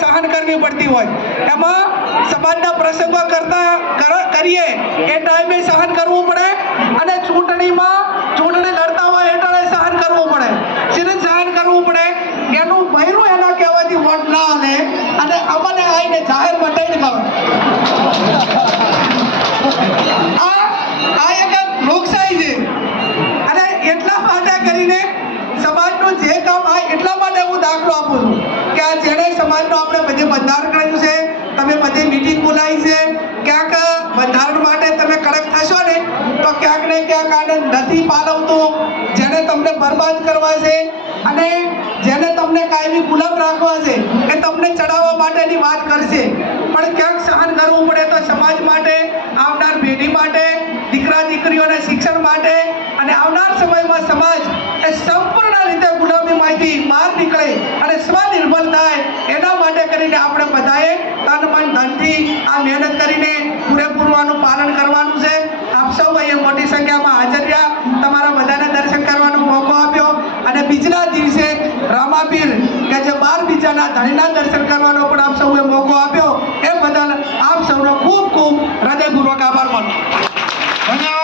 સહન કરવી પડતી હોય। એમાં સમાજના પ્રસંગો કરીએ એ ટાઈમે સહન કરવું પડે અને ચૂંટણી લડતા હોય એ ટાઈમે સહન કરવું પડે। સિર્ફ સહન કરવું પડે, એનું બૈરું એના કહેવાથી વોટ ના આલે અને અમને આવીને જાહેર બતાવીને આ એક લોકશાહી છે અને એટલા માટે કરીને સમાજનું જે કામ એટલા માટે હું દાખલો આપું છું કે આ જેણે સમાજનું આપણે બધે બંધારણ કર્યું છે, તમે બધી મીટિંગ બોલાવી છે, ક્યાંક બંધારણ માટે તમે કડક થશો ને તો ક્યાંક ને ક્યાંક આને નથી પાલવતું, જેને તમને બરબાદ કરવા છે અને જેને તમને કાયમી ગુલામ રાખવા છે એ તમને ચડાવવા માટેની વાત કરશે, પણ ક્યાંક સહન કરવું પડે તો સમાજ માટે, આવનાર પેઢી માટે, દીકરા દીકરીઓને શિક્ષણ માટે અને આવનાર સમયમાં સમાજ એ સંપૂર્ણ રીતે ગુલામીમાંથી બહાર નીકળે અને સ્વનિર્ભર થાય એના માટે કરીને આપણે બધાએ તન મન ધનથી આ મહેનત કરીને પૂરેપૂરું આનું પાલન કરવાનું છે। આપ સૌ અહીંયા મોટી સંખ્યામાં હાજર રહ્યા, તમારા બધાને દર્શન કરવાનો મોકો આપ્યો અને બીજના દિવસે રામાપીર કે જે 12 બીજાના ધણીના દર્શન કરવાનો પણ આપ સૌએ મોકો આપ્યો એ બદલ આપ સૌનો ખૂબ ખૂબ હૃદયપૂર્વક આભાર માનું।